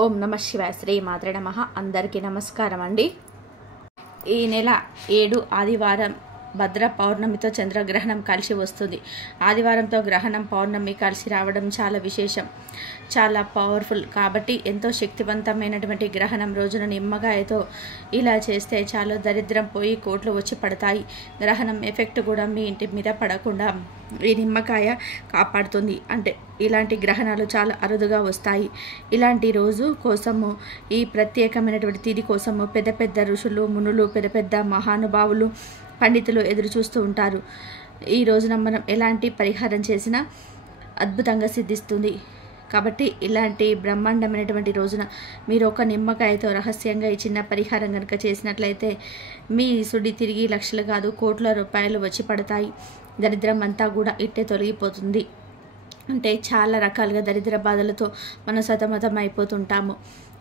ఓం నమ శివాయ. శ్రీ మాత్రే నమః. అందరికీ నమస్కారం అండి. ఈ నెల 7 ఆదివారం భద్ర పౌర్ణమితో చంద్రగ్రహణం కలిసి వస్తుంది. ఆదివారంతో గ్రహణం పౌర్ణమి కలిసి రావడం చాలా విశేషం, చాలా పవర్ఫుల్. కాబట్టి ఎంతో శక్తివంతమైనటువంటి గ్రహణం రోజున నిమ్మకాయతో ఇలా చేస్తే చాలా దరిద్రం పోయి కోట్లు వచ్చి పడతాయి. గ్రహణం ఎఫెక్ట్ కూడా మీ ఇంటి మీద పడకుండా ఈ నిమ్మకాయ కాపాడుతుంది. అంటే ఇలాంటి గ్రహణాలు చాలా అరుదుగా వస్తాయి. ఇలాంటి రోజు కోసము, ఈ ప్రత్యేకమైనటువంటి తిథి కోసము పెద్ద పెద్ద ఋషులు, మునులు, పెద్ద పెద్ద మహానుభావులు, పండితులు ఎదురు చూస్తూ ఉంటారు. ఈ రోజున మనం ఎలాంటి పరిహారం చేసినా అద్భుతంగా సిద్ధిస్తుంది. కాబట్టి ఇలాంటి బ్రహ్మాండమైనటువంటి రోజున మీరు ఒక నిమ్మకాయతో రహస్యంగా ఈ చిన్న పరిహారం కనుక చేసినట్లయితే మీ సుడి తిరిగి లక్షలు కాదు కోట్ల రూపాయలు వచ్చి పడతాయి. దరిద్రం అంతా కూడా ఇట్టే తొలగిపోతుంది. అంటే చాలా రకాలుగా దరిద్ర బాధలతో మనం సతమతం అయిపోతుంటాము.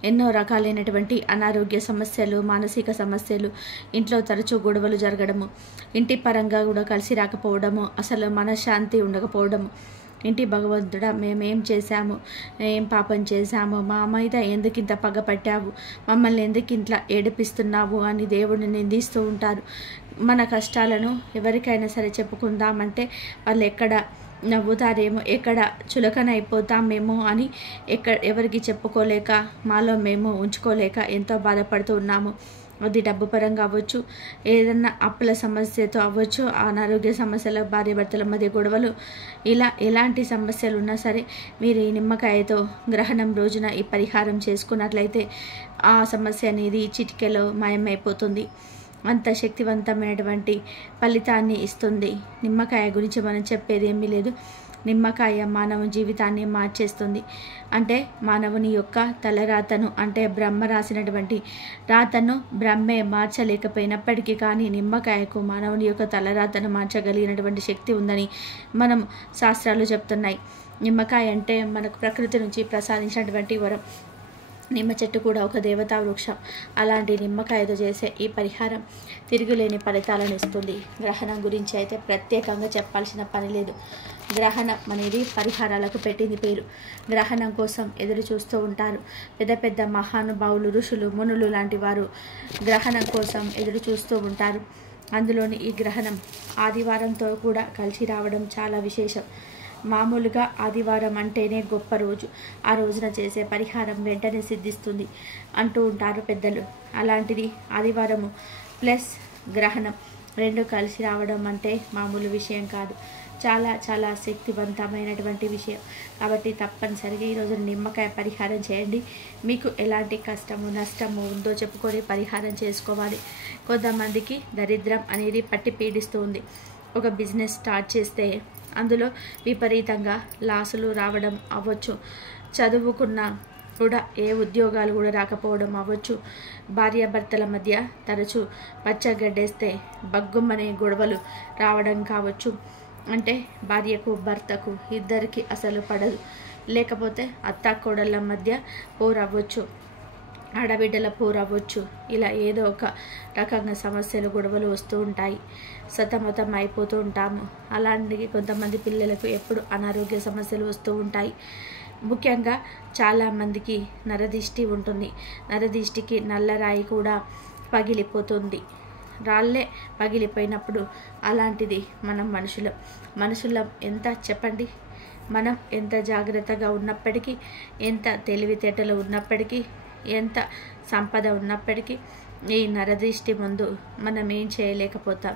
ఎన్నో రకాలైనటువంటి అనారోగ్య సమస్యలు, మానసిక సమస్యలు, ఇంట్లో తరచూ గొడవలు జరగడము, ఇంటి పరంగా కూడా కలిసి రాకపోవడము, అసలు మనశ్శాంతి ఉండకపోవడము, ఇంటి భగవంతుడా మేమేం చేశాము, ఏం పాపం చేశాము, మా మీద ఎందుకు ఇంత పగ పట్టావు, మమ్మల్ని ఎందుకు ఇంట్లో ఏడిపిస్తున్నావు అని దేవుడిని నిందిస్తూ ఉంటారు. మన కష్టాలను ఎవరికైనా సరే చెప్పుకుందామంటే వాళ్ళు ఎక్కడ నవ్వుతారేమో, ఎక్కడ చులకన అయిపోతామేమో అని ఎవరికి చెప్పుకోలేక, మాలో మేము ఉంచుకోలేక ఎంతో బాధపడుతూ ఉన్నాము. అది డబ్బు పరంగా అవ్వచ్చు, ఏదన్నా అప్పుల సమస్యతో అవ్వచ్చు, అనారోగ్య సమస్యల, భార్యాభర్తల మధ్య గొడవలు, ఇలా ఎలాంటి సమస్యలు ఉన్నా సరే మీరు ఈ నిమ్మకాయతో గ్రహణం రోజున ఈ పరిహారం చేసుకున్నట్లయితే ఆ సమస్య అనేది చిటికెలో మాయమైపోతుంది. అంత శక్తివంతమైనటువంటి ఫలితాన్ని ఇస్తుంది. నిమ్మకాయ గురించి మనం చెప్పేది ఏమీ లేదు. నిమ్మకాయ మానవ జీవితాన్ని మార్చేస్తుంది. అంటే మానవుని యొక్క తలరాతను, అంటే బ్రహ్మ రాసినటువంటి రాతను బ్రహ్మే మార్చలేకపోయినప్పటికీ కానీ నిమ్మకాయకు మానవుని యొక్క తలరాతను మార్చగలిగినటువంటి శక్తి ఉందని మనం శాస్త్రాలు చెప్తున్నాయి. నిమ్మకాయ అంటే మనకు ప్రకృతి నుంచి ప్రసాదించినటువంటి వరం. నిమ్మ చెట్టు కూడా ఒక దేవతా వృక్షం. అలాంటి నిమ్మకాయతో చేసే ఈ పరిహారం తిరుగులేని ఫలితాలను ఇస్తుంది. గ్రహణం గురించి అయితే ప్రత్యేకంగా చెప్పాల్సిన పని లేదు. గ్రహణం అనేది పరిహారాలకు పెట్టింది పేరు. గ్రహణం కోసం ఎదురు చూస్తూ ఉంటారు పెద్ద పెద్ద మహానుభావులు, ఋషులు, మునులు లాంటి వారు గ్రహణం కోసం ఎదురు చూస్తూ ఉంటారు. అందులోని ఈ గ్రహణం ఆదివారంతో కూడా కలిసి రావడం చాలా విశేషం. మామూలుగా ఆదివారం అంటేనే గొప్ప రోజు, ఆ రోజున చేసే పరిహారం వెంటనే సిద్ధిస్తుంది అంటూ ఉంటారు పెద్దలు. అలాంటిది ఆదివారము ప్లస్ గ్రహణం రెండు కలిసి రావడం అంటే మామూలు విషయం కాదు. చాలా చాలా శక్తివంతమైనటువంటి విషయం. కాబట్టి తప్పనిసరిగా ఈరోజు నిమ్మకాయ పరిహారం చేయండి. మీకు ఎలాంటి కష్టము, నష్టము ఉందో చెప్పుకొని పరిహారం చేసుకోవాలి. కొంతమందికి దరిద్రం అనేది పట్టి పీడిస్తుంది. ఒక బిజినెస్ స్టార్ట్ చేస్తే అందులో విపరీతంగా లాసులు రావడం అవ్వచ్చు, చదువుకున్న కూడా ఏ ఉద్యోగాలు కూడా రాకపోవడం అవ్వచ్చు, భార్యాభర్తల మధ్య తరచూ పచ్చగడ్డేస్తే బగ్గుమనే గొడవలు రావడం కావచ్చు, అంటే భార్యకు భర్తకు ఇద్దరికి అసలు పడదు, లేకపోతే అత్తాకోడళ్ళ మధ్య పోరవ్వచ్చు, ఆడబిడ్డల పోరవ్వచ్చు. ఇలా ఏదో ఒక రకంగా సమస్యలు, గొడవలు వస్తూ ఉంటాయి. సతమతం అయిపోతూ ఉంటాము. అలాంటి కొంతమంది పిల్లలకు ఎప్పుడు అనారోగ్య సమస్యలు వస్తూ ఉంటాయి. ముఖ్యంగా చాలామందికి నరదిష్టి ఉంటుంది. నరదిష్టికి నల్లరాయి కూడా పగిలిపోతుంది. రాళ్ళే పగిలిపోయినప్పుడు అలాంటిది మనం మనుషులం ఎంత చెప్పండి. మనం ఎంత జాగ్రత్తగా ఉన్నప్పటికీ, ఎంత తెలివితేటలు ఉన్నప్పటికీ, ఎంత సంపద ఉన్నప్పటికీ ఈ నరదృష్టి ముందు మనం ఏం చేయలేకపోతాం,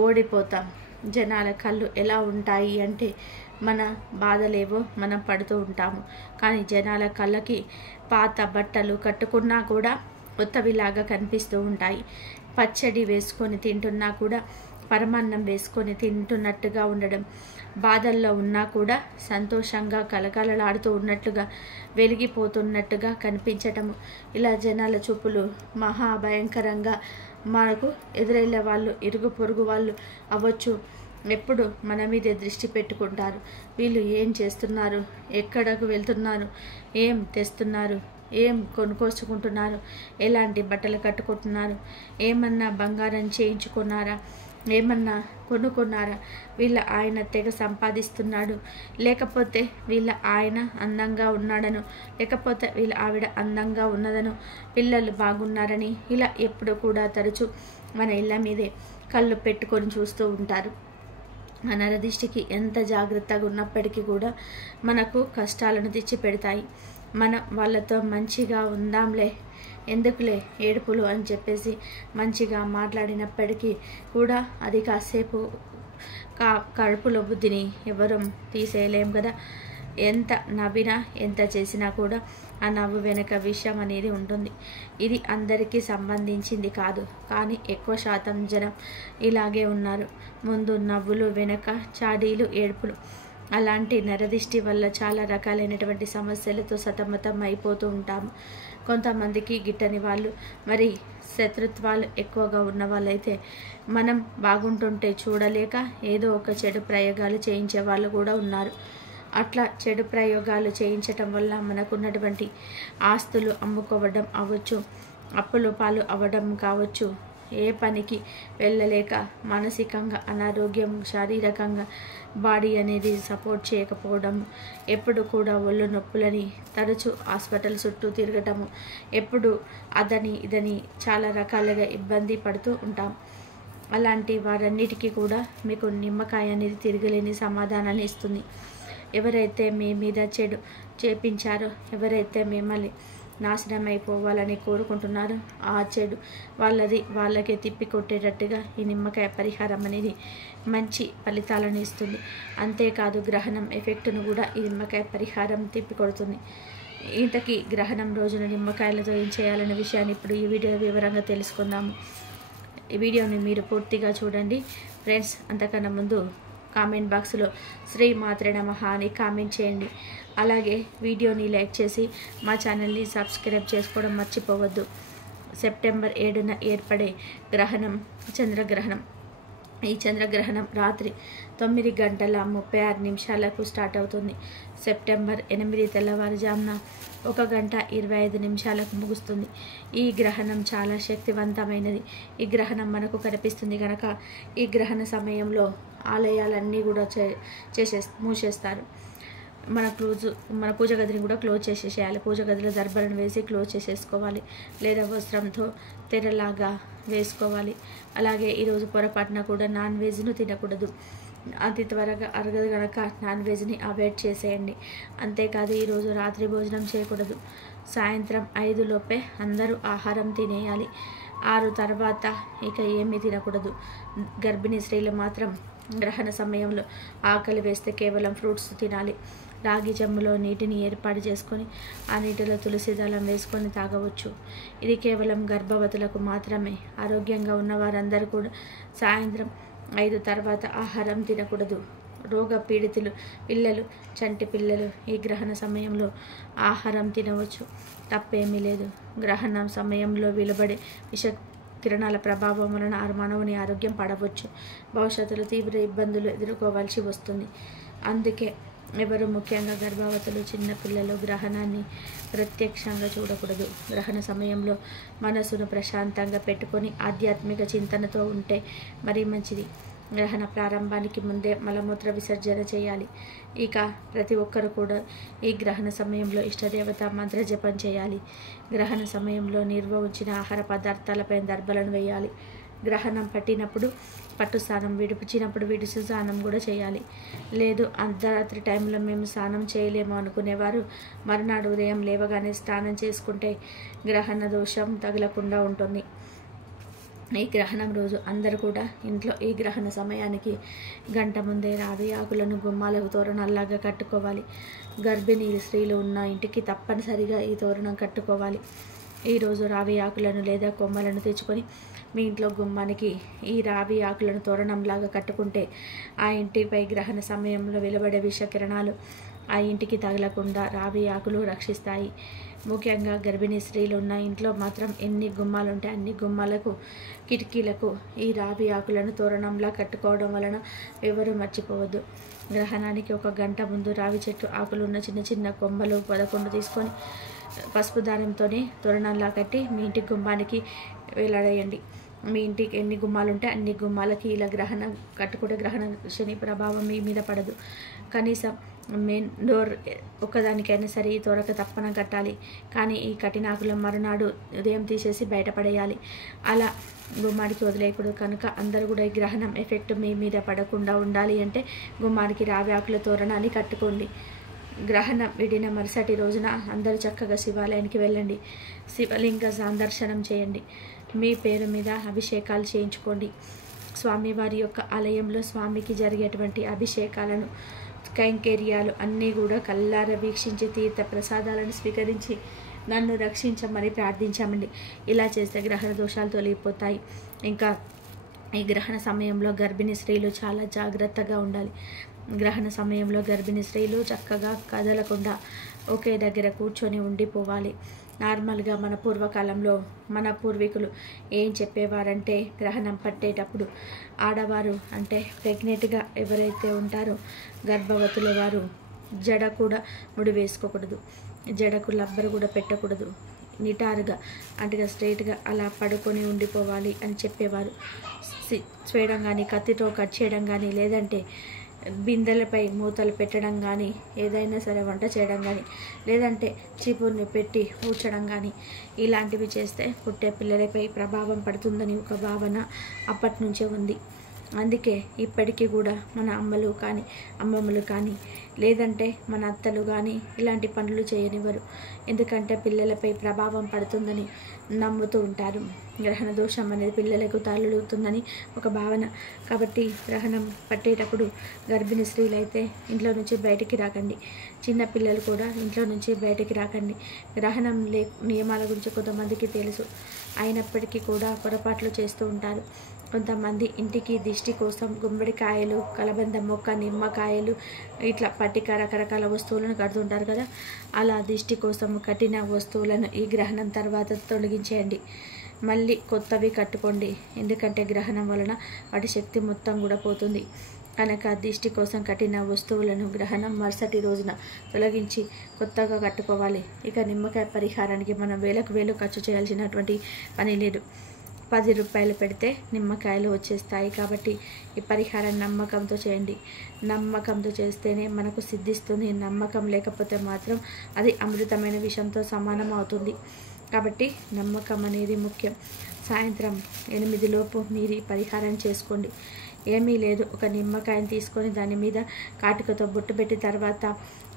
ఓడిపోతాం. జనాల కళ్ళు ఎలా ఉంటాయి అంటే మన బాధలేవో మనం పడుతూ ఉంటాము. కానీ జనాల కళ్ళకి పాత బట్టలు కట్టుకున్నా కూడా కొత్తవిలాగా కనిపిస్తూ ఉంటాయి. పచ్చడి వేసుకొని తింటున్నా కూడా పరమాన్నం వేసుకొని తింటున్నట్టుగా ఉండడం, బాధల్లో ఉన్నా కూడా సంతోషంగా కలకలలాడుతూ ఉన్నట్లుగా, వెలిగిపోతున్నట్టుగా కనిపించటము. ఇలా జనాల చూపులు మహాభయంకరంగా మనకు ఎదురెళ్ళే వాళ్ళు, ఇరుగు పొరుగు వాళ్ళు అవ్వచ్చు, ఎప్పుడు మన మీదే దృష్టి పెట్టుకుంటారు. వీళ్ళు ఏం చేస్తున్నారు, ఎక్కడకు వెళ్తున్నారు, ఏం తెస్తున్నారు, ఏం కొనుక్కోచుకుంటున్నారు, ఎలాంటి బట్టలు కట్టుకుంటున్నారు, ఏమన్నా బంగారం చేయించుకున్నారా, ఏమన్నా కొనుక్కున్నారా? వీళ్ళ ఆయన తెగ సంపాదిస్తున్నాడు, లేకపోతే వీళ్ళ ఆయన అందంగా ఉన్నాడను, లేకపోతే వీళ్ళ ఆవిడ అందంగా ఉన్నదను, పిల్లలు బాగున్నారని ఇలా ఎప్పుడు కూడా తరచూ మన ఇళ్ళ మీదే కళ్ళు పెట్టుకొని చూస్తూ ఉంటారు. మన నరదిష్టికి ఎంత జాగ్రత్తగా ఉన్నప్పటికీ కూడా మనకు కష్టాలను తెచ్చి పెడతాయి. మనం వాళ్ళతో మంచిగా ఉందాంలే, ఎందుకులే ఏడుపులు అని చెప్పేసి మంచిగా మాట్లాడినప్పటికీ కూడా అది కాసేపు కడుపులో బుద్ధిని ఎవరూ తీసేయలేం కదా. ఎంత నవ్వినా ఎంత చేసినా కూడా ఆ నవ్వు వెనక విషయం అనేది ఉంటుంది. ఇది అందరికీ సంబంధించింది కాదు, కానీ ఎక్కువ శాతం జనం ఇలాగే ఉన్నారు. ముందు నవ్వులు, వెనక చాడీలు, ఏడుపులు. అలాంటి నరదిష్టి వల్ల చాలా రకాలైనటువంటి సమస్యలతో సతమతం అయిపోతూ ఉంటాము. కొంతమందికి గిట్టని వాళ్ళు, మరి శత్రుత్వాలు ఎక్కువగా ఉన్న వాళ్ళైతే మనం బాగుంటుంటే చూడలేక ఏదో ఒక చెడు ప్రయోగాలు చేయించే వాళ్ళు కూడా ఉన్నారు. అట్లా చెడు ప్రయోగాలు చేయించటం వల్ల మనకున్నటువంటి ఆస్తులు అమ్ముకోవడం అవ్వచ్చు, అప్పులు పాలు అవ్వడం కావచ్చు, ఏ పనికి వెళ్ళలేక మానసికంగా అనారోగ్యం, శారీరకంగా బాడీ అనేది సపోర్ట్ చేయకపోవడం, ఎప్పుడు కూడా ఒళ్ళు నొప్పులని తరచూ హాస్పిటల్ చుట్టూ తిరగటము, ఎప్పుడు అదని ఇదని చాలా రకాలుగా ఇబ్బంది పడుతూ ఉంటాం. అలాంటి వారన్నిటికీ కూడా మీకు నిమ్మకాయ అనేది తిరగలేని సమాధానాన్ని ఇస్తుంది. ఎవరైతే మీ మీద చెడు చేపించారో, ఎవరైతే మిమ్మల్ని నాశనం అయిపోవాలని కోరుకుంటున్నారో, ఆ చెడు వాళ్ళకే తిప్పి కొట్టేటట్టుగా ఈ నిమ్మకాయ పరిహారం అనేది మంచి ఫలితాలను ఇస్తుంది. అంతేకాదు గ్రహణం ఎఫెక్ట్ను కూడా ఈ నిమ్మకాయ పరిహారం తిప్పి కొడుతుంది. ఇంతకీ గ్రహణం రోజున నిమ్మకాయలతో ఏం చేయాలనే విషయాన్ని ఇప్పుడు ఈ వీడియో వివరంగా తెలుసుకుందాము. ఈ వీడియోని మీరు పూర్తిగా చూడండి ఫ్రెండ్స్. అంతకన్నా ముందు కామెంట్ బాక్స్లో శ్రీ మాత్రే నమః అని కామెంట్ చేయండి. అలాగే వీడియోని లైక్ చేసి మా ఛానల్ని సబ్స్క్రైబ్ చేసుకోవడం మర్చిపోవద్దు. సెప్టెంబర్ 7న ఏర్పడే గ్రహణం చంద్రగ్రహణం. ఈ చంద్రగ్రహణం రాత్రి 9:36 స్టార్ట్ అవుతుంది. సెప్టెంబర్ 8 తెల్లవారుజామున 1:25 ముగుస్తుంది. ఈ గ్రహణం చాలా శక్తివంతమైనది. ఈ గ్రహణం మనకు కనిపిస్తుంది కనుక ఈ గ్రహణ సమయంలో ఆలయాలన్నీ కూడా మూసేస్తారు. మన పూజ గదిని కూడా క్లోజ్ చేసేసేయాలి. పూజ గదిలో దర్బలను వేసి క్లోజ్ చేసేసుకోవాలి, లేదా వస్త్రంతో తెరలాగా వేసుకోవాలి. అలాగే ఈరోజు పొరపాటున కూడా నాన్ వెజ్ను తినకూడదు. అతి త్వరగా అరగదు కనుక నాన్ వెజ్ని అవాయిడ్ చేసేయండి. అంతేకాదు ఈరోజు రాత్రి భోజనం చేయకూడదు. సాయంత్రం 5 లోపే అందరూ ఆహారం తినేయాలి. 6 తర్వాత ఇక ఏమీ తినకూడదు. గర్భిణీ స్త్రీలు మాత్రం గ్రహణ సమయంలో ఆకలి వేస్తే కేవలం ఫ్రూట్స్ తినాలి. రాగి చెంబులో నీటిని ఏర్పాటు చేసుకొని ఆ నీటిలో తులసి దళం వేసుకొని తాగవచ్చు. ఇది కేవలం గర్భవతులకు మాత్రమే. ఆరోగ్యంగా ఉన్న వారందరూ కూడా సాయంత్రం 5 తర్వాత ఆహారం తినకూడదు. రోగ పీడితులు, పిల్లలు, చంటి పిల్లలు ఈ గ్రహణ సమయంలో ఆహారం తినవచ్చు, తప్పేమీ లేదు. గ్రహణం సమయంలో వెలువడే విష కిరణాల ప్రభావం వలన మానవుని ఆరోగ్యం పడవచ్చు. భవిష్యత్తులో తీవ్ర ఇబ్బందులు ఎదుర్కోవాల్సి వస్తుంది. అందుకే ఎవరు, ముఖ్యంగా గర్భవతులు, చిన్నపిల్లలు గ్రహణాన్ని ప్రత్యక్షంగా చూడకూడదు. గ్రహణ సమయంలో మనసును ప్రశాంతంగా పెట్టుకొని ఆధ్యాత్మిక చింతనతో ఉంటే మరీ మంచిది. గ్రహణ ప్రారంభానికి ముందే మలమూత్ర విసర్జన చేయాలి. ఇక ప్రతి ఒక్కరు కూడా ఈ గ్రహణ సమయంలో ఇష్టదేవత మంత్ర జపం చేయాలి. గ్రహణ సమయంలో నిల్వ ఉంచిన ఆహార పదార్థాలపై దర్బలను వేయాలి. గ్రహణం పట్టినప్పుడు పట్టు స్నానం, విడిపించినప్పుడు విడుసు స్నానం కూడా చేయాలి. లేదు అర్ధరాత్రి టైంలో మేము స్నానం చేయలేము అనుకునేవారు మరునాడు ఉదయం లేవగానే స్నానం చేసుకుంటే గ్రహణ దోషం తగలకుండా ఉంటుంది. ఈ గ్రహణం రోజు అందరూ కూడా ఇంట్లో ఈ గ్రహణ సమయానికి గంట ముందే రావి ఆకులను గుమ్మాలకు తోరణాల్లాగా కట్టుకోవాలి. గర్భిణీ స్త్రీలు ఉన్న ఇంటికి తప్పనిసరిగా ఈ తోరణం కట్టుకోవాలి. ఈరోజు రావి ఆకులను లేదా కొమ్మలను తెచ్చుకొని మీ ఇంట్లో గుమ్మానికి ఈ రావి ఆకులను తోరణంలాగా కట్టుకుంటే ఆ ఇంటిపై గ్రహణ సమయంలో వెలువడే విషకిరణాలు ఆ ఇంటికి తగలకుండా రావి ఆకులు రక్షిస్తాయి. ముఖ్యంగా గర్భిణీ స్త్రీలు ఉన్న ఇంట్లో మాత్రం ఎన్ని గుమ్మాలు ఉంటే అన్ని గుమ్మాలకు, కిటికీలకు ఈ రావి ఆకులను తోరణంలా కట్టుకోవడం వలన ఎవరు మర్చిపోవద్దు. గ్రహణానికి 1 గంట ముందు రావి చెట్టు ఆకులు ఉన్న చిన్న చిన్న కొమ్మలు 11 తీసుకొని పసుపు దారంతోనే తోరణంలా కట్టి మీ ఇంటి గుమ్మానికి వేలాడేయండి. మీ ఇంటికి ఎన్ని గుమ్మాలు ఉంటే అన్ని గుమ్మాలకి ఇలా గ్రహణం కట్టుకుంటే గ్రహణ శని ప్రభావం మీ మీద పడదు. కనీసం మెయిన్ డోర్ ఒక్కదానికైనా సరే ఈ తోరక తప్పన కట్టాలి. కానీ ఈ కట్టినాకుల మరునాడు ఉదయం తీసేసి బయటపడేయాలి. అలా గుమ్మాడికి వదిలేయకూడదు. కనుక అందరూ కూడా ఈ గ్రహణం ఎఫెక్ట్ మీ మీద పడకుండా ఉండాలి అంటే గుమ్మాడికి రావి ఆకుల తోరణాన్ని కట్టుకోండి. గ్రహణం విడిన మరుసటి రోజున అందరూ చక్కగా శివాలయానికి వెళ్ళండి. శివలింగ సందర్శనం చేయండి. మీ పేరు మీద అభిషేకాలు చేయించుకోండి. స్వామివారి యొక్క ఆలయంలో స్వామికి జరిగేటువంటి అభిషేకాలను కైంకర్యాలు అన్నీ కూడా కల్లారా వీక్షించి తీర్థ ప్రసాదాలను స్వీకరించి నన్ను రక్షించమని ప్రార్థించామండి. ఇలా చేస్తే గ్రహణ దోషాలు తొలగిపోతాయి. ఇంకా ఈ గ్రహణ సమయంలో గర్భిణీ స్త్రీలు చాలా జాగ్రత్తగా ఉండాలి. గ్రహణ సమయంలో గర్భిణీ స్త్రీలు చక్కగా కదలకుండా ఒకే దగ్గర కూర్చొని ఉండిపోవాలి. నార్మల్గా మన పూర్వకాలంలో మన పూర్వీకులు ఏం చెప్పేవారంటే గ్రహణం పట్టేటప్పుడు ఆడవారు అంటే ప్రెగ్నెంట్గా ఎవరైతే ఉంటారో గర్భవతుల వారు జడ కూడా ముడి వేసుకోకూడదు, జడకు లబ్బరు కూడా పెట్టకూడదు, నిటారుగా అంటే స్ట్రైట్గా అలా పడుకొని ఉండిపోవాలి అని చెప్పేవారు. చేయడం కానీ కత్తితో కట్ చేయడం కానీ లేదంటే బిందెలపై మూతలు పెట్టడం కానీ ఏదైనా సరే వంట చేయడం కానీ లేదంటే చీపుర్ని పెట్టి ఊడ్చడం కానీ ఇలాంటివి చేస్తే పుట్టే పిల్లలపై ప్రభావం పడుతుందని ఒక భావన అప్పటి నుంచే ఉంది. అందుకే ఇప్పటికీ కూడా మన అమ్మలు కానీ అమ్మమ్మలు కానీ లేదంటే మన అత్తలు కానీ ఇలాంటి పనులు చేయనివ్వరు. ఎందుకంటే పిల్లలపై ప్రభావం పడుతుందని నమ్ముతూ ఉంటారు. గ్రహణ దోషం అనేది పిల్లలకు తగులుతుందని ఒక భావన. కాబట్టి గ్రహణం పట్టేటప్పుడు గర్భిణీ స్త్రీలు అయితే ఇంట్లో నుంచి బయటికి రాకండి. చిన్న పిల్లలు కూడా ఇంట్లో నుంచి బయటికి రాకండి. గ్రహణం నియమాల గురించి కొంతమందికి తెలుసు, అయినప్పటికీ కూడా పొరపాట్లు చేస్తూ ఉంటారు. కొంతమంది ఇంటికి దిష్టి కోసం గుమ్మడికాయలు, కలబంద మొక్క, నిమ్మకాయలు ఇట్లా పట్టిక రకరకాల వస్తువులను కడుతుంటారు కదా. అలా దిష్టి కోసం కట్టిన వస్తువులను ఈ గ్రహణం తర్వాత తొలగించేయండి. మళ్ళీ కొత్తవి కట్టుకోండి. ఎందుకంటే గ్రహణం వలన వాటి శక్తి మొత్తం కూడా పోతుంది. కనుక దిష్టి కోసం కట్టిన వస్తువులను గ్రహణం మరుసటి రోజున తొలగించి కొత్తగా కట్టుకోవాలి. ఇక నిమ్మకాయ పరిహారానికి మనం వేలకు వేలు ఖర్చు చేయాల్సినటువంటి పని లేదు. 10 రూపాయలు పెడితే నిమ్మకాయలు వచ్చేస్తాయి. కాబట్టి ఈ పరిహారం నమ్మకంతో చేయండి. నమ్మకంతో చేస్తేనే మనకు సిద్ధిస్తుంది. నమ్మకం లేకపోతే మాత్రం అది అమృతమైన విషయంతో సమానం అవుతుంది. కాబట్టి నమ్మకం అనేది ముఖ్యం. సాయంత్రం 8 లోపు మీరు పరిహారం చేసుకోండి. ఏమీ లేదు, ఒక నిమ్మకాయని తీసుకొని దాని మీద కాటుకతో బొట్టు పెట్టి తర్వాత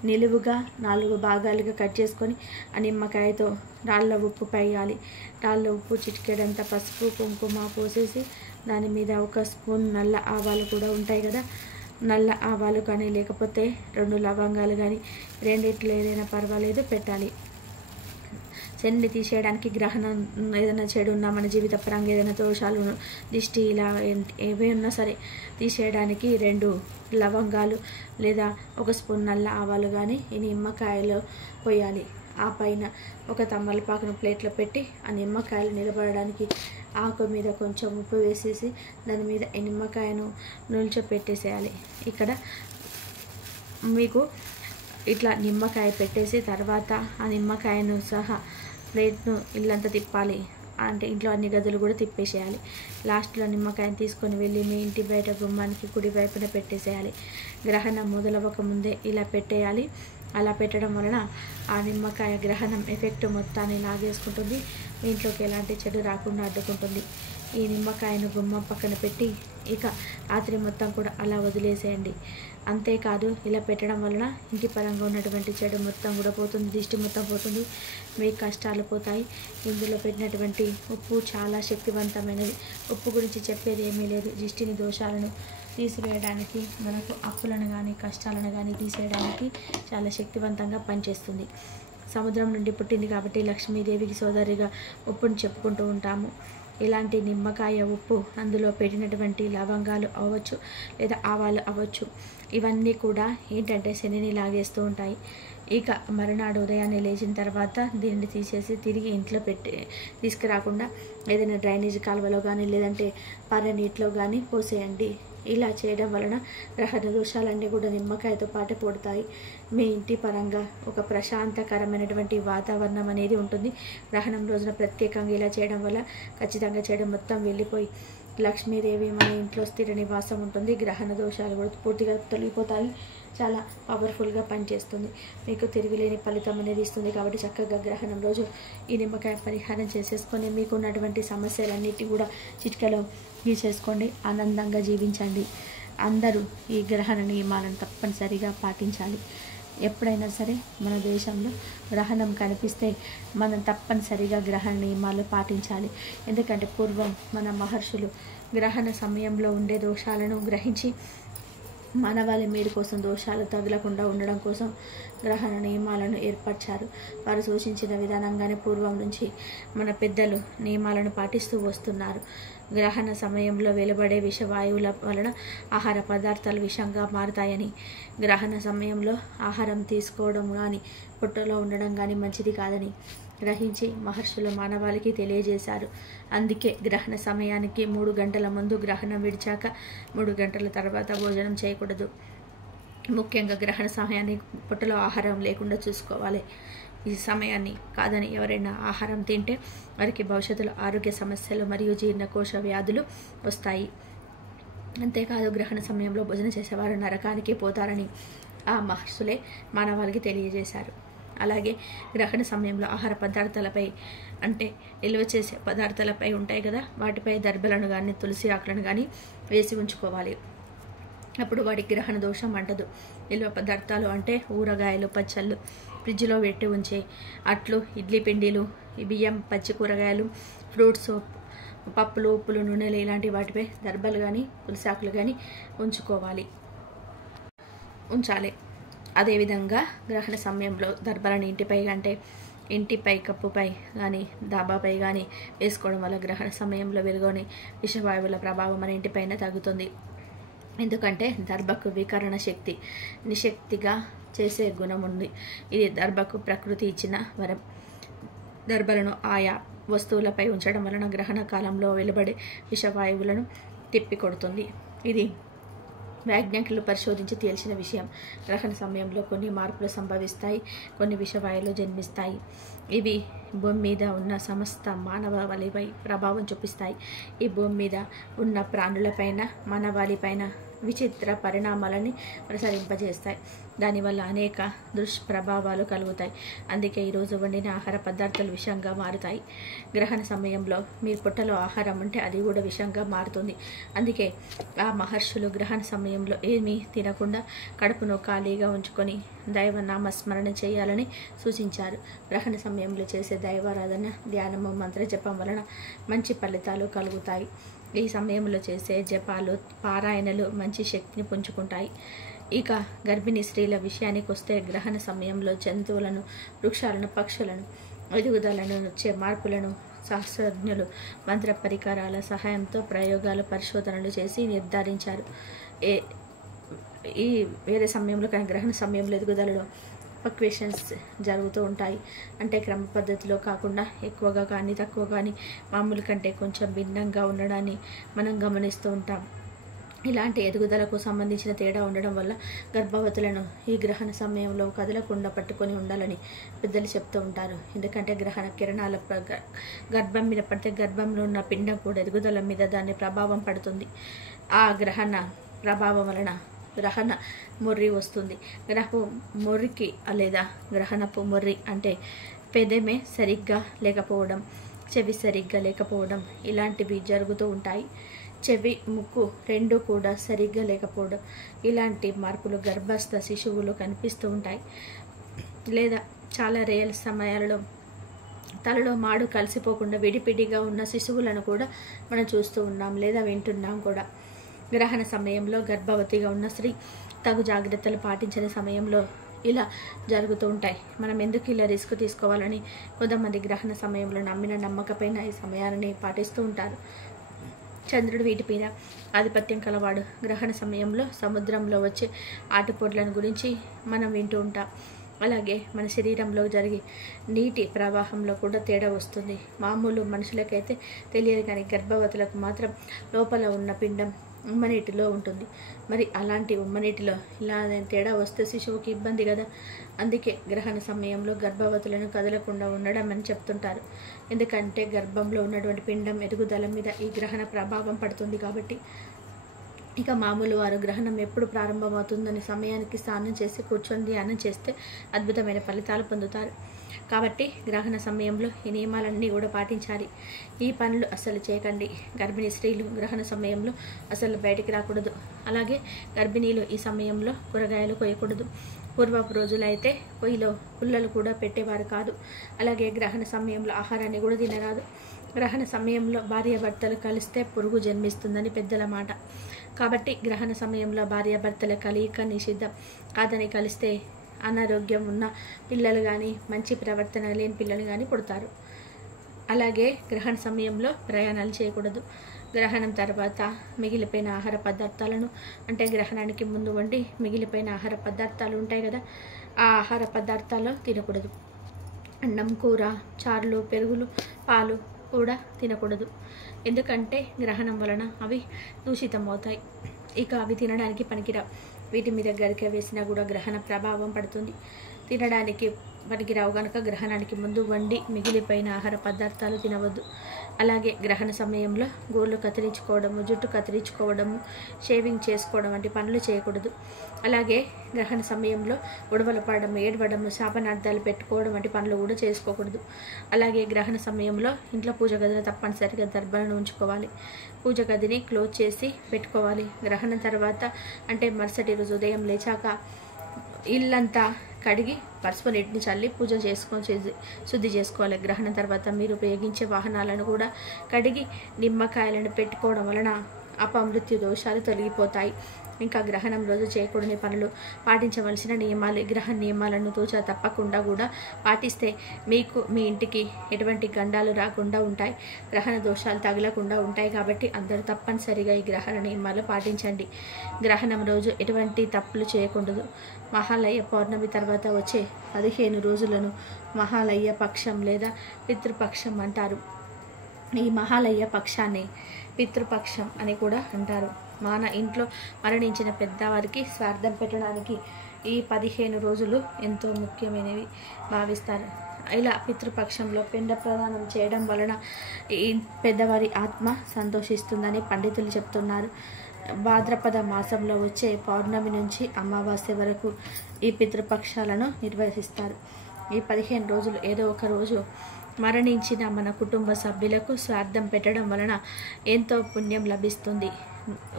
నిలువుగా 4 భాగాలుగా కట్ చేసుకొని ఆ నిమ్మకాయతో రాళ్ళ ఉప్పు వేయాలి. రాళ్ళ ఉప్పు చిటికెడంత పసుపు కుంకుమ పోసేసి దాని మీద 1 స్పూన్ నల్ల ఆవాలు కూడా ఉంటాయి కదా, నల్ల ఆవాలు కానీ లేకపోతే 2 లవంగాలు కానీ రెండిట్లో ఏదైనా పర్వాలేదు పెట్టాలి. శనిని తీసేయడానికి గ్రహణం ఏదైనా చెడు ఉన్నా మన జీవిత పరంగా ఏదైనా దోషాలు దిష్టి ఇలా ఏవే ఉన్నా సరే తీసేయడానికి 2 లవంగాలు లేదా 1 స్పూన్ నల్ల ఆవాలు కానీ ఈ నిమ్మకాయలో పోయాలి. ఆ పైన ఒక తమలపాకును ప్లేట్లో పెట్టి ఆ నిమ్మకాయలు నిలబడడానికి ఆకు మీద కొంచెం ఉప్పు వేసేసి దాని మీద ఈ నిమ్మకాయను నిల్చోపెట్టేసేయాలి. ఇక్కడ మీకు ఇట్లా నిమ్మకాయ పెట్టేసి తర్వాత ఆ నిమ్మకాయను సహా ప్లేట్ను ఇల్లంతా తిప్పాలి. అంటే ఇంట్లో అన్ని గదులు కూడా తిప్పేసేయాలి. లాస్ట్లో నిమ్మకాయని తీసుకొని వెళ్ళి మీ ఇంటి బయట గుమ్మానికి కుడి వైపున పెట్టేసేయాలి. గ్రహణం మొదలవ్వక ముందే ఇలా పెట్టేయాలి. అలా పెట్టడం వలన ఆ నిమ్మకాయ గ్రహణం ఎఫెక్ట్ మొత్తాన్ని లాగేసుకుంటుంది. మీ ఇంట్లోకి ఎలాంటి చెడు రాకుండా అడ్డుకుంటుంది. ఈ నిమ్మకాయను గుమ్మం పక్కన పెట్టి ఇక రాత్రి మొత్తం కూడా అలా వదిలేసేయండి. అంతేకాదు ఇలా పెట్టడం వలన ఇంటి పరంగా ఉన్నటువంటి చెడు మొత్తం కూడా పోతుంది, దిష్టి మొత్తం పోతుంది, మీ కష్టాలు పోతాయి. ఇందులో పెట్టినటువంటి ఉప్పు చాలా శక్తివంతమైనది. ఉప్పు గురించి చెప్పేది ఏమీ లేదు. దిష్టిని దోషాలను తీసివేయడానికి, మనకు అప్పులను కానీ కష్టాలను కానీ తీసేయడానికి చాలా శక్తివంతంగా పనిచేస్తుంది. సముద్రం నుండి పుట్టింది కాబట్టి లక్ష్మీదేవికి సోదరిగా ఉప్పుని చెప్పుకుంటూ ఉంటాము. ఇలాంటి నిమ్మకాయ ఉప్పు, అందులో పెట్టినటువంటి లవంగాలు అవ్వచ్చు లేదా ఆవాలు అవ్వచ్చు, ఇవన్నీ కూడా ఏంటంటే శనిని లాగేస్తూ ఉంటాయి. ఇక మరునాడు ఉదయాన్నే లేచిన తర్వాత దీన్ని తీసేసి తిరిగి ఇంట్లో తీసుకురాకుండా ఏదైనా డ్రైనేజ్ కాలువలో కానీ లేదంటే పర్ర నీటిలో కానీ పోసేయండి. ఇలా చేయడం వలన గ్రహణ దోషాలన్నీ కూడా నిమ్మకాయతో పాటు పోతాయి. మీ ఇంటి పరంగా ఒక ప్రశాంతకరమైనటువంటి వాతావరణం అనేది ఉంటుంది. గ్రహణం రోజున ప్రత్యేకంగా ఇలా చేయడం వల్ల ఖచ్చితంగా చేయడం మొత్తం వెళ్ళిపోయి లక్ష్మీదేవి మన ఇంట్లో స్థిర నివాసం ఉంటుంది. గ్రహణ దోషాలు కూడా పూర్తిగా తొలగిపోతాయి. చాలా పవర్ఫుల్గా పనిచేస్తుంది. మీకు తిరుగులేని ఫలితం అనేది ఇస్తుంది. కాబట్టి చక్కగా గ్రహణం రోజు ఈ నిమ్మకాయ పరిహారం చేసేసుకొని మీకు ఉన్నటువంటి సమస్యలన్నిటి కూడా చిటికలో తీసేసుకోండి. ఆనందంగా జీవించండి. అందరూ ఈ గ్రహణ నియమాలను తప్పనిసరిగా పాటించాలి. ఎప్పుడైనా సరే మన దేశంలో గ్రహణం కనిపిస్తే మనం తప్పనిసరిగా గ్రహణ నియమాలు పాటించాలి. ఎందుకంటే పూర్వం మన మహర్షులు గ్రహణ సమయంలో ఉండే దోషాలను గ్రహించి మానవాళి మేలు కోసం దోషాలు తగలకుండా ఉండడం కోసం గ్రహణ నియమాలను ఏర్పరిచారు. వారు సూచించిన విధానంగానే పూర్వం నుంచి మన పెద్దలు నియమాలను పాటిస్తూ వస్తున్నారు. గ్రహణ సమయంలో వెలువడే విషవాయువుల వలన ఆహార పదార్థాలు విషంగా మారుతాయని, గ్రహణ సమయంలో ఆహారం తీసుకోవడం కానీ పొట్టలో ఉండడం కానీ మంచిది కాదని గ్రహించి మహర్షులు మానవాళికి తెలియజేశారు. అందుకే గ్రహణ సమయానికి 3 గంటల ముందు, గ్రహణం విడిచాక 3 గంటల తర్వాత భోజనం చేయకూడదు. ముఖ్యంగా గ్రహణ సమయాన్ని పొట్టలో ఆహారం లేకుండా చూసుకోవాలి. ఈ సమయాన్ని కాదని ఎవరైనా ఆహారం తింటే వారికి భవిష్యత్తులో ఆరోగ్య సమస్యలు మరియు జీర్ణకోశ వ్యాధులు వస్తాయి. అంతేకాదు గ్రహణ సమయంలో భోజనం చేసేవారు నరకానికి పోతారని ఆ మహర్షులే మానవాళికి తెలియజేశారు. అలాగే గ్రహణ సమయంలో ఆహార పదార్థాలపై అంటే నిల్వ చేసే పదార్థాలపై ఉంటాయి కదా, వాటిపై దర్భలను కానీ తులసి ఆకులను కానీ వేసి ఉంచుకోవాలి. అప్పుడు వాటికి గ్రహణ దోషం అంటదు. నిల్వ పదార్థాలు అంటే ఊరగాయలు, పచ్చళ్ళు, ఫ్రిడ్జ్లో పెట్టి ఉంచే అట్లు, ఇడ్లీ పిండిలు, బియ్యం, పచ్చి కూరగాయలు, ఫ్రూట్స్, పప్పులు, ఉప్పులు, నూనెలు ఇలాంటి వాటిపై దర్భలు కానీ తులసి ఆకులు కానీ ఉంచాలి. అదేవిధంగా గ్రహణ సమయంలో దర్భలను ఇంటిపై అంటే ఇంటిపై కప్పుపై కానీ డాబాపై కానీ వేసుకోవడం వల్ల గ్రహణ సమయంలో వెలుగొని విషవాయువుల ప్రభావం మన ఇంటిపైన తగ్గుతుంది. ఎందుకంటే దర్భకు వికరణ శక్తి, నిశక్తిగా చేసే గుణం ఉంది. ఇది దర్భకు ప్రకృతి ఇచ్చిన వరం. దర్భలను ఆయా వస్తువులపై ఉంచడం వలన గ్రహణ కాలంలో వెలువడే విషవాయువులను తిప్పికొడుతుంది. ఇది వైజ్ఞానికులు పరిశోధించి తేల్చిన విషయం. గ్రహణ సమయంలో కొన్ని మార్పులు సంభవిస్తాయి, కొన్ని విషవాయువులు జన్మిస్తాయి. ఇవి భూమి మీద ఉన్న సమస్త మానవాళిపై ప్రభావం చూపిస్తాయి. ఈ భూమి మీద ఉన్న ప్రాణులపైన, మానవాళిపైన విచిత్ర పరిణామాలని ప్రసరింపజేస్తాయి. దానివల్ల అనేక దుష్ప్రభావాలు కలుగుతాయి. అందుకే ఈరోజు వండిన ఆహార పదార్థాలు విషంగా మారుతాయి. గ్రహణ సమయంలో మీ పొట్టలో ఆహారం ఉంటే అది కూడా విషంగా మారుతుంది. అందుకే ఆ మహర్షులు గ్రహణ సమయంలో ఏమీ తినకుండా కడుపును ఖాళీగా ఉంచుకొని దైవనామస్మరణ చేయాలని సూచించారు. గ్రహణ సమయంలో చేసే దైవారాధన, ధ్యానము, మంత్ర జపం వలన మంచి ఫలితాలు కలుగుతాయి. ఈ సమయంలో చేసే జపాలు, పారాయణలు మంచి శక్తిని పుంజుకుంటాయి. ఇక గర్భిణీ స్త్రీల విషయానికి వస్తే గ్రహణ సమయంలో జంతువులను, వృక్షాలను, పక్షులను ఎదుగుదలను వచ్చే మార్పులను శాస్త్రజ్ఞులు మంత్ర పరికరాల సహాయంతో ప్రయోగాలు, పరిశోధనలు చేసి నిర్ధారించారు. ఈ వేరే సమయంలో కానీ గ్రహణ సమయంలో ఎదుగుదలలో ఫ్లక్చుయేషన్స్ జరుగుతూ ఉంటాయి. అంటే క్రమ పద్ధతిలో కాకుండా ఎక్కువగా కానీ తక్కువ కానీ మామూలు కంటే కొంచెం భిన్నంగా ఉండడాన్ని మనం గమనిస్తూ ఉంటాం. ఇలాంటి ఎదుగుదలకు సంబంధించిన తేడా ఉండడం వల్ల గర్భవతులను ఈ గ్రహణ సమయంలో కదలకుండా పట్టుకొని ఉండాలని పెద్దలు చెప్తూ ఉంటారు. ఎందుకంటే గ్రహణ కిరణాల గర్భం మీద పడితే గర్భంలో ఉన్న పిండం కూడా ఎదుగుదల మీద దాని ప్రభావం పడుతుంది. ఆ గ్రహణ ప్రభావం వలన గ్రహణ మొర్రి వస్తుంది. గ్రహపు మొర్రికి లేదా గ్రహణపు మొర్రి అంటే పెదమే సరిగ్గా లేకపోవడం, చెవి సరిగ్గా లేకపోవడం ఇలాంటివి జరుగుతూ ఉంటాయి. చెవి, ముక్కు రెండు కూడా సరిగ్గా లేకపోవడం ఇలాంటి మార్పులు గర్భస్థ శిశువులు కనిపిస్తూ ఉంటాయి. లేదా చాలా రేర్ సమయాలలో తలలో మాడు కలిసిపోకుండా విడిపిడిగా ఉన్న శిశువులను కూడా మనం చూస్తూ ఉన్నాం లేదా వింటున్నాం కూడా. గ్రహణ సమయంలో గర్భవతిగా ఉన్న స్త్రీ తగు జాగ్రత్తలు పాటించని సమయంలో ఇలా జరుగుతూ ఉంటాయి. మనం ఎందుకు ఇలా రిస్క్ తీసుకోవాలని కొంతమంది గ్రహణ సమయంలో నమ్మిన నమ్మకపైన ఈ సమయాన్ని పాటిస్తూ ఉంటారు. చంద్రుడు వీటిపైన ఆధిపత్యం కలవాడు. గ్రహణ సమయంలో సముద్రంలో వచ్చే ఆటుపోట్లను గురించి మనం వింటూ ఉంటాం. అలాగే మన శరీరంలో జరిగే నీటి ప్రవాహంలో కూడా తేడా వస్తుంది. మామూలు మనుషులకైతే తెలియదు, కానీ గర్భవతులకు మాత్రం లోపల ఉన్న పిండం ఉమ్మనీటిలో ఉంటుంది. మరి అలాంటి ఉమ్మనీటిలో ఇలా తేడా వస్తే శిశువుకి ఇబ్బంది కదా. అందుకే గ్రహణ సమయంలో గర్భవతులను కదలకుండా ఉండడం అని చెప్తుంటారు. ఎందుకంటే గర్భంలో ఉన్నటువంటి పిండం ఎదుగుదల మీద ఈ గ్రహణ ప్రభావం పడుతుంది కాబట్టి. ఇక మామూలు వారు గ్రహణం ఎప్పుడు ప్రారంభమవుతుందని సమయానికి స్నానం చేసి కూర్చొని ధ్యానం చేస్తే అద్భుతమైన ఫలితాలు పొందుతారు. కాబట్టి గ్రహణ సమయంలో ఈ నియమాలన్నీ కూడా పాటించాలి. ఈ పనులు అసలు చేయకండి. గర్భిణీ స్త్రీలు గ్రహణ సమయంలో అసలు బయటికి రాకూడదు. అలాగే గర్భిణీలు ఈ సమయంలో కూరగాయలు కోయకూడదు. పూర్వపు రోజులైతే పొయ్యిలో పుల్లలు కూడా పెట్టేవారు కాదు. అలాగే గ్రహణ సమయంలో ఆహారాన్ని కూడా తినరాదు. గ్రహణ సమయంలో భార్యాభర్తలు కలిస్తే పురుగు జన్మిస్తుందని పెద్దల మాట. కాబట్టి గ్రహణ సమయంలో భార్యాభర్తల కలయిక నిషిద్ధం. కాదని కలిస్తే అనారోగ్యం ఉన్న పిల్లలు కానీ మంచి ప్రవర్తన లేని పిల్లలు కానీ పుడతారు. అలాగే గ్రహణ సమయంలో ప్రయాణాలు చేయకూడదు. గ్రహణం తర్వాత మిగిలిపోయిన ఆహార పదార్థాలను అంటే గ్రహణానికి ముందు వండి మిగిలిపోయిన ఆహార పదార్థాలు ఉంటాయి కదా, ఆ ఆహార పదార్థాలు తినకూడదు. అన్నం, కూర, చారులు, పెరుగులు, పాలు కూడా తినకూడదు. ఎందుకంటే గ్రహణం వలన అవి దూషితమవుతాయి. ఇక అవి తినడానికి పనికిరావు. వీటి మీద గరిక వేసినా కూడా గ్రహణ ప్రభావం పడుతుంది. తినడానికి పనికిరావు కనుక గ్రహణానికి ముందు వండి మిగిలిపోయిన ఆహార పదార్థాలు తినవద్దు. అలాగే గ్రహణ సమయంలో గోళ్ళు కత్తిరించుకోవడము, జుట్టు కత్తిరించుకోవడము, షేవింగ్ చేసుకోవడం వంటి పనులు చేయకూడదు. అలాగే గ్రహణ సమయంలో గొడవలు పడడం, ఏడవడము, శాపనార్థాలు పెట్టుకోవడం వంటి పనులు కూడా చేసుకోకూడదు. అలాగే గ్రహణ సమయంలో ఇంట్లో పూజ గదిలో తప్పనిసరిగా దర్భలను ఉంచుకోవాలి. పూజ గదిని క్లోజ్ చేసి పెట్టుకోవాలి. గ్రహణం తర్వాత అంటే మరుసటి రోజు ఉదయం లేచాక ఇల్లంతా కడిగి పసుపు నీటిని చల్లి పూజ చేసుకొని శుద్ధి చేసుకోవాలి. గ్రహణం తర్వాత మీరు ఉపయోగించే వాహనాలను కూడా కడిగి నిమ్మకాయలను పెట్టుకోవడం వలన అపమృత్యు దోషాలు తొలగిపోతాయి. ఇంకా గ్రహణం రోజు చేయకూడని పనులు, పాటించవలసిన నియమాలు, గ్రహణ నియమాలను తూచా తప్పకుండా కూడా పాటిస్తే మీకు మీ ఇంటికి ఎటువంటి గండాలు రాకుండా ఉంటాయి, గ్రహణ దోషాలు తగలకుండా ఉంటాయి. కాబట్టి అందరూ తప్పనిసరిగా ఈ గ్రహణ నియమాలు పాటించండి. గ్రహణం రోజు ఎటువంటి తప్పులు చేయకూడదు. మహాలయ పౌర్ణమి తర్వాత వచ్చే 15 రోజులను మహాలయ పక్షం లేదా పితృపక్షం అంటారు. ఈ మహాలయ పక్షాన్ని పితృపక్షం అని కూడా అంటారు. మన ఇంట్లో మరణించిన పెద్దవారికి శ్రాద్ధం పెట్టడానికి ఈ 15 రోజులు ఎంతో ముఖ్యమైనవి భావిస్తారు. ఇలా పితృపక్షంలో పిండ ప్రదానం చేయడం వలన ఈ పెద్దవారి ఆత్మ సంతోషిస్తుందని పండితులు చెప్తున్నారు. భాద్రపద మాసంలో వచ్చే పౌర్ణమి నుంచి అమావాస్య వరకు ఈ పితృపక్షాలను నిర్వహిస్తారు. ఈ 15 రోజులు ఏదో ఒక రోజు మరణించిన మన కుటుంబ సభ్యులకు శ్రాద్ధం పెట్టడం వలన ఎంతో పుణ్యం లభిస్తుంది.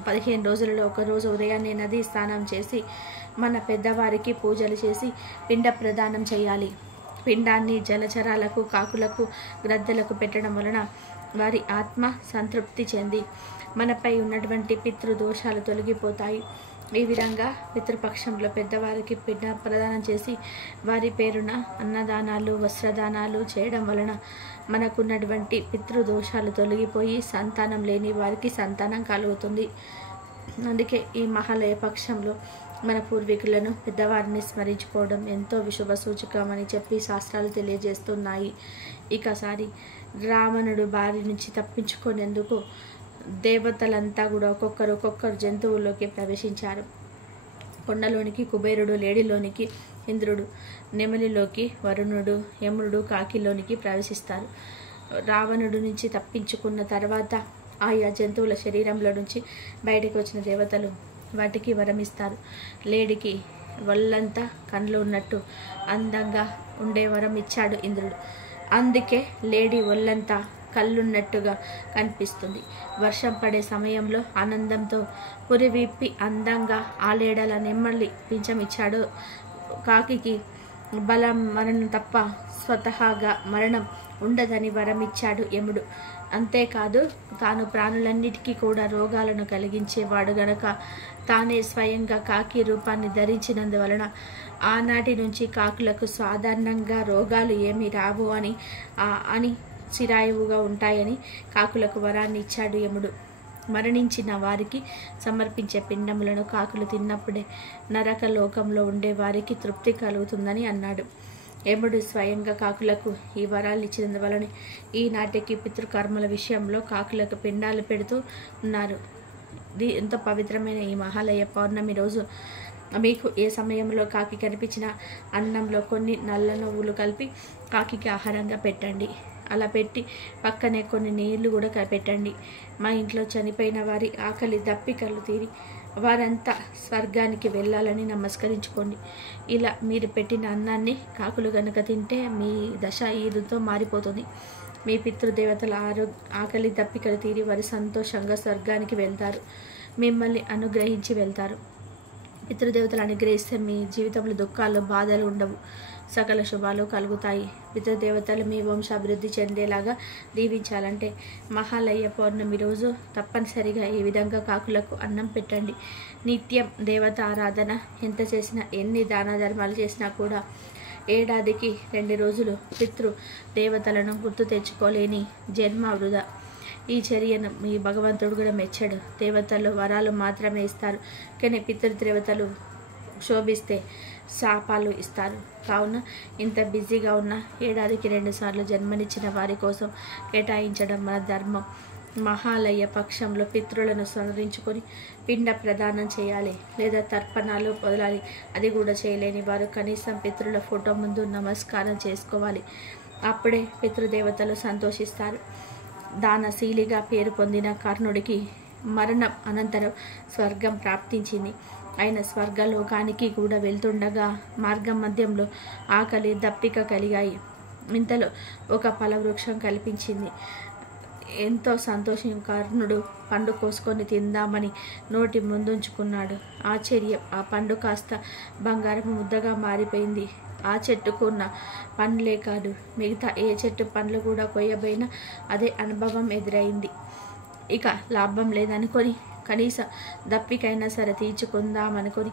15 రోజులలో ఒకరోజు ఉదయాన్నే నది స్నానం చేసి మన పెద్దవారికి పూజలు చేసి పిండ ప్రదానం చేయాలి. పిండాన్ని జలచరాలకు, కాకులకు, గ్రద్దలకు పెట్టడం వలన వారి ఆత్మ సంతృప్తి చెంది మనపై ఉన్నటువంటి పితృదోషాలు తొలగిపోతాయి. ఈ విధంగా పితృపక్షంలో పెద్దవారికి పిండ ప్రదానం చేసి వారి పేరున అన్నదానాలు, వస్త్రదానాలు చేయడం వలన మనకున్నటువంటి పితృదోషాలు తొలగిపోయి సంతానం లేని వారికి సంతానం కలుగుతుంది. అందుకే ఈ మహాలయ పక్షంలో మన పూర్వీకులను, పెద్దవారిని స్మరించుకోవడం ఎంతో విశుభ సూచకమని చెప్పి శాస్త్రాలు తెలియజేస్తున్నాయి. ఇకసారి రావణుడు బారి నుంచి తప్పించుకునేందుకు దేవతలంతా కూడా ఒక్కొక్కరు జంతువుల్లోకి ప్రవేశించారు. కొండలోనికి కుబేరుడు, లేడిలోనికి ఇంద్రుడు, నెమలిలోకి వరుణుడు, యముడు కాకిలోనికి ప్రవేశిస్తారు. రావణుడు నుంచి తప్పించుకున్న తర్వాత ఆయా జంతువుల శరీరంలో నుంచి బయటకు వచ్చిన దేవతలు వాటికి వరమిస్తారు. లేడికి వల్లంతా కళ్ళు ఉన్నట్టు అందంగా ఉండే వరం ఇచ్చాడు ఇంద్రుడు. అందుకే లేడి ఒళ్ళంతా కళ్ళున్నట్టుగా కనిపిస్తుంది. వర్షం పడే సమయంలో ఆనందంతో పురివిప్పి అందంగా ఆలేడల నెమ్మలి పింఛమిచ్చాడు. కాకికి బలం మరణం తప్ప స్వతహాగా మరణం ఉండదని వరమిచ్చాడు యముడు. అంతేకాదు తాను ప్రాణులన్నిటికీ కూడా రోగాలను కలిగించేవాడు గనక తానే స్వయంగా కాకి రూపాన్ని ధరించినందువలన ఆనాటి నుంచి కాకులకు సాధారణంగా రోగాలు ఏమీ రావు అని చిరాయువుగా ఉంటాయని కాకులకు వరాన్ని ఇచ్చాడు యముడు. మరణించిన వారికి సమర్పించే పిండములను కాకులు తిన్నప్పుడే నరక లోకంలో ఉండే వారికి తృప్తి కలుగుతుందని అన్నాడు. యముడు స్వయంగా కాకులకు ఈ వరాలు ఇచ్చినందువలన ఈనాటికి పితృకర్మల విషయంలో కాకులకు పిండాలు పెడుతూ ఉన్నారు. ఎంతో పవిత్రమైన ఈ మహాలయ పౌర్ణమి రోజు మీకు ఏ సమయంలో కాకి కనిపించినా అన్నంలో కొన్ని నల్ల నువ్వులు కలిపి కాకికి ఆహారంగా పెట్టండి. అలా పెట్టి పక్కనే కొన్ని నీళ్లు కూడా పెట్టండి. మా ఇంట్లో చనిపోయిన వారి ఆకలి దప్పికలు తీరి వారంతా స్వర్గానికి వెళ్ళాలని నమస్కరించుకోండి. ఇలా మీరు పెట్టిన అన్నాన్ని కాకులు గనక తింటే మీ దశ ఈదుతో మారిపోతుంది. మీ పితృదేవతల ఆకలి దప్పికలు తీరి వారి సంతోషంగా స్వర్గానికి వెళ్తారు, మిమ్మల్ని అనుగ్రహించి వెళ్తారు. పితృదేవతలు అనుగ్రహిస్తే మీ జీవితంలో దుఃఖాలు బాధలు ఉండవు, సకల శుభాలు కలుగుతాయి. పితృదేవతలు మీ వంశాభివృద్ధి చెందేలాగా దీవించాలంటే మహాలయ పౌర్ణమి రోజు తప్పనిసరిగా ఈ విధంగా కాకులకు అన్నం పెట్టండి. నిత్యం దేవత ఆరాధన ఎంత చేసినా, ఎన్ని దాన ధర్మాలు చేసినా కూడా ఏడాదికి 2 రోజులు పితృ దేవతలను గుర్తు తెచ్చుకోలేని జన్మ వృధా. ఈ చర్యను మీ భగవంతుడు కూడా మెచ్చడు. దేవతలు వరాలు మాత్రమే ఇస్తారు, కానీ పితృదేవతలు శోభిస్తే శాపాలు ఇస్తారు. కావున ఇంత బిజీగా ఉన్న ఏడాదికి 2 సార్లు జన్మనిచ్చిన వారి కోసం కేటాయించడం మన ధర్మం. మహాలయ పక్షంలో పితృలను స్మరించుకొని పిండ ప్రదానం చేయాలి, లేదా తర్పణాలు వదలాలి. అది కూడా చేయలేని వారు కనీసం పితృల ఫోటో ముందు నమస్కారం చేసుకోవాలి. అప్పుడే పితృదేవతలు సంతోషిస్తారు. దానశీలిగా పేరు పొందిన కర్ణుడికి మరణం అనంతరం స్వర్గం ప్రాప్తించింది. ఆయన స్వర్గలోకానికి కూడా వెళ్తుండగా మార్గం మధ్యంలో ఆకలి దప్పిక కలిగాయి. ఇంతలో ఒక ఫలవృక్షం కల్పించింది. ఎంతో సంతోషం. కర్ణుడు పండు కోసుకొని తిందామని నోటి ముందుంచుకున్నాడు. ఆశ్చర్యం, ఆ పండు కాస్త బంగారపు ముద్దగా మారిపోయింది. ఆ చెట్టుకు ఉన్న పండ్లే కాదు, మిగతా ఏ చెట్టు పండ్లు కూడా కొయ్యబోయినా అదే అనుభవం ఎదురైంది. ఇక లాభం లేదనుకొని కనీసం దప్పికైనా సరే తీర్చుకుందామనుకొని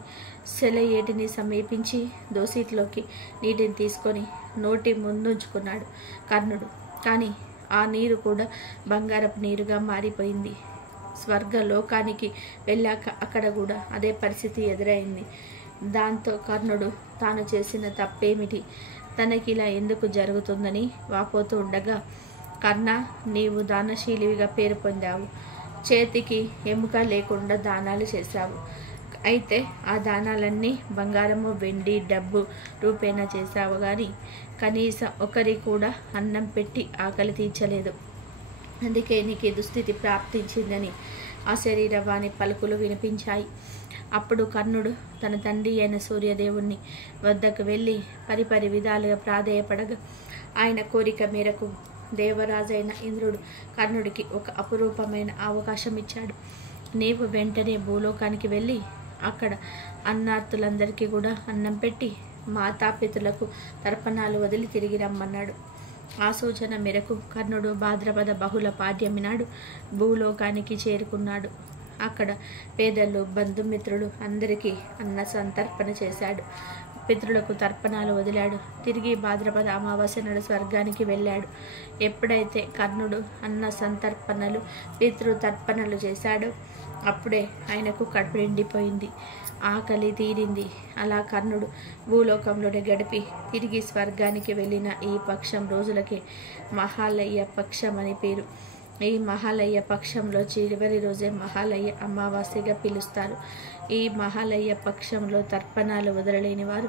సెలయేటిని సమీపించి దోసిట్లోకి నీటిని తీసుకొని నోటి ముందుంచుకున్నాడు కర్ణుడు. కానీ ఆ నీరు కూడా బంగారపు నీరుగా మారిపోయింది. స్వర్గలోకానికి వెళ్ళాక అక్కడ కూడా అదే పరిస్థితి ఎదురైంది. దాంతో కర్ణుడు తాను చేసిన తప్పేమిటి, తనకి ఇలా ఎందుకు జరుగుతుందని వాపోతూ ఉండగా, కర్ణ, నీవు దానశీలివిగా పేరు పొందావు, చేతికి ఎముక లేకుండా దానాలు చేశావు. అయితే ఆ దానాలన్నీ బంగారము, వెండి, డబ్బు రూపేణా చేశావు, కానీ కనీసం ఒకరి కూడా అన్నం పెట్టి ఆకలి తీర్చలేదు. అందుకే నీకు దుస్థితి ప్రాప్తించిందని ఆ శరీరవాణి పలుకులు వినిపించాయి. అప్పుడు కర్ణుడు తన తండ్రి అయిన సూర్యదేవుని వద్దకు వెళ్ళి పరిపరి విధాలుగా ప్రాధేయపడగా, ఆయన కోరిక మేరకు దేవరాజైన ఇంద్రుడు కర్ణుడికి ఒక అపురూపమైన అవకాశం ఇచ్చాడు. నీవు వెంటనే భూలోకానికి వెళ్ళి అక్కడ అన్నార్తులందరికీ కూడా అన్నం పెట్టి మాతాపితులకు తర్పణాలు వదిలి తిరిగి రమ్మన్నాడు. ఆ సూచన మేరకు కర్ణుడు భాద్రపద బహుళ పాడ్యమి నాడు భూలోకానికి చేరుకున్నాడు. అక్కడ పేదలు, బంధుమిత్రులు అందరికీ అన్న సంతర్పణ చేశాడు. పితృలకు తర్పణాలు వదిలాడు. తిరిగి భాద్రపద అమావాస్య నాడు స్వర్గానికి వెళ్ళాడు. ఎప్పుడైతే కర్ణుడు అన్న సంతర్పణలు, పితృతర్పణలు చేశాడో అప్పుడే ఆయనకు కడుపు నిండిపోయింది, ఆకలి తీరింది. అలా కర్ణుడు భూలోకంలోనే గడిపి తిరిగి స్వర్గానికి వెళ్ళిన ఈ పక్షం రోజులకే మహాలయ పక్షం అని పేరు. ఈ మహాలయ పక్షంలో చివరి రోజే మహాలయ అమావాస్యగా పిలుస్తారు. ఈ మహాలయ పక్షంలో తర్పణాలు వదలలేని వారు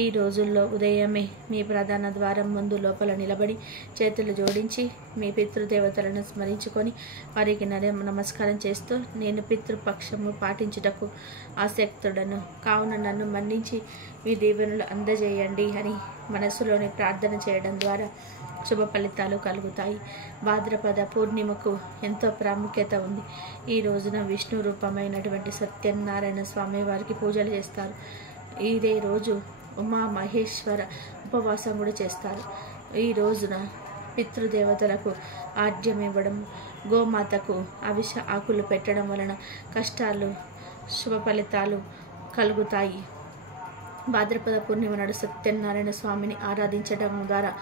ఈ రోజుల్లో ఉదయమే మీ ప్రధాన ద్వారం ముందు లోపల నిలబడి చేతులు జోడించి మీ పితృదేవతలను స్మరించుకొని వారికి నమస్కారం చేస్తూ, నేను పితృపక్షము పాటించుటకు ఆసక్తుడను, కావున నన్ను మన్నించి మీ దీవెనలు అందజేయండి అని మనసులోని ప్రార్థన చేయడం ద్వారా శుభ ఫలితాలు కలుగుతాయి. భాద్రపద పూర్ణిమకు ఎంతో ప్రాముఖ్యత ఉంది. ఈ రోజున విష్ణు రూపమైనటువంటి సత్యనారాయణ స్వామి వారికి పూజలు చేస్తారు. ఇదే రోజు ఉమా మహేశ్వర ఉపవాసం కూడా చేస్తారు. ఈ రోజున పితృదేవతలకు ఆర్జ్యం ఇవ్వడం, గోమాతకు అవిష ఆకులు పెట్టడం వలన కష్టాలు, శుభ ఫలితాలు కలుగుతాయి. భాద్రపద పూర్ణిమ నాడు సత్యనారాయణ స్వామిని ఆరాధించడం ద్వారా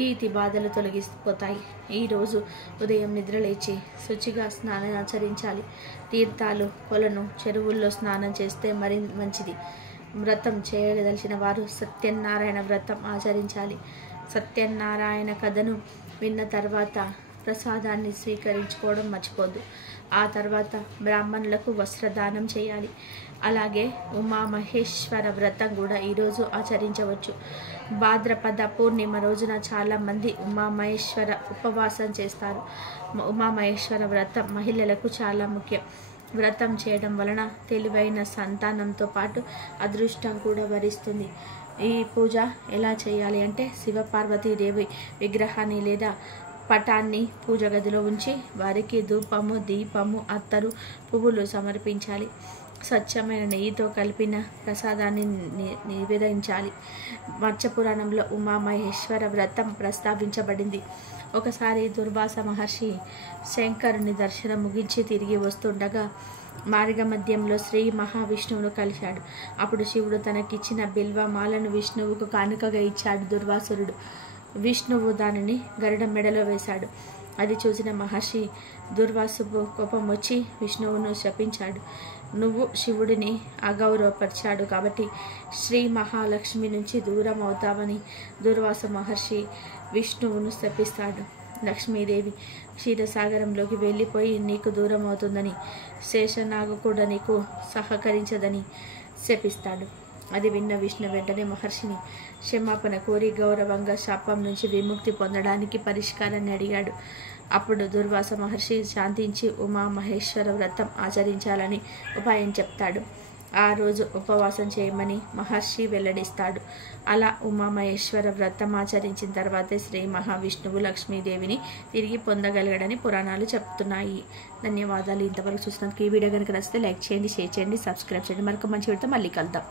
ఈతి బాధలు తొలగిపోతాయి. ఈరోజు ఉదయం నిద్రలేచి శుచిగా స్నానం ఆచరించాలి. తీర్థాలు, కొలను, చెరువుల్లో స్నానం చేస్తే మరి మంచిది. వ్రతం చేయదలిచిన వారు సత్యనారాయణ వ్రతం ఆచరించాలి. సత్యనారాయణ కథను విన్న తర్వాత ప్రసాదాన్ని స్వీకరించుకోవడం మర్చిపోద్దు. ఆ తర్వాత బ్రాహ్మణులకు వస్త్రదానం చేయాలి. అలాగే ఉమామహేశ్వర వ్రతం కూడా ఈరోజు ఆచరించవచ్చు. భాద్రపద పూర్ణిమ రోజున చాలామంది ఉమామహేశ్వర ఉపవాసం చేస్తారు. ఉమామహేశ్వర వ్రతం మహిళలకు చాలా ముఖ్యం. వ్రతం చేయడం వలన తెలివైన సంతానంతో పాటు అదృష్టం కూడా వరిస్తుంది. ఈ పూజ ఎలా చేయాలి అంటే, శివపార్వతీదేవి విగ్రహాన్ని లేదా పటాన్ని పూజ గదిలో ఉంచి వారికి ధూపము, దీపము, అత్తరు, పువ్వులు సమర్పించాలి. స్వచ్ఛమైన నెయ్యితో కలిపిన ప్రసాదాన్ని నివేదించాలి. మత్స్యపురాణంలో ఉమామహేశ్వర వ్రతం ప్రస్తావించబడింది. ఒకసారి దుర్వాస మహర్షి శంకరుని దర్శనం ముగించి తిరిగి వస్తుండగా మార్గ మధ్యంలో శ్రీ మహావిష్ణువును కలిశాడు. అప్పుడు శివుడు తనకిచ్చిన బిల్వమాలను విష్ణువుకు కానుకగా ఇచ్చాడు. దుర్వాసురుడు విష్ణువు దానిని గరుడ మెడలో వేశాడు. అది చూసిన మహర్షి దుర్వాసుకు కోపం వచ్చి విష్ణువును శపించాడు. నువ్వు శివుడిని అగౌరవపరిచాడు కాబట్టి శ్రీ మహాలక్ష్మి నుంచి దూరం అవుతావని దుర్వాస మహర్షి విష్ణువును శపిస్తాడు. లక్ష్మీదేవి క్షీరసాగరంలోకి వెళ్ళిపోయి నీకు దూరం అవుతుందని, శేషనాగు కూడా నీకు సహకరించదని శపిస్తాడు. అది విన్న విష్ణు వెంటనే మహర్షిని క్షమాపణ కోరి గౌరవంగా శాపం నుంచి విముక్తి పొందడానికి పరిష్కారాన్ని అడిగాడు. అప్పుడు దుర్వాస మహర్షి శాంతించి ఉమామహేశ్వర వ్రతం ఆచరించాలని ఉపాయం చెప్తాడు. ఆ రోజు ఉపవాసం చేయమని మహర్షి వెల్లడిస్తాడు. అలా ఉమామహేశ్వర వ్రతం ఆచరించిన తర్వాతే శ్రీ మహావిష్ణువు లక్ష్మీదేవిని తిరిగి పొందగలిగాడని పురాణాలు చెప్తున్నాయి. ధన్యవాదాలు. ఇంతవరకు చూసినందుకు ఈ వీడియో కనుక నచ్చితే లైక్ చేయండి, షేర్ చేయండి, సబ్స్క్రైబ్ చేయండి. మరొక మంచి వీడియోతో మళ్ళీ కలుద్దాం.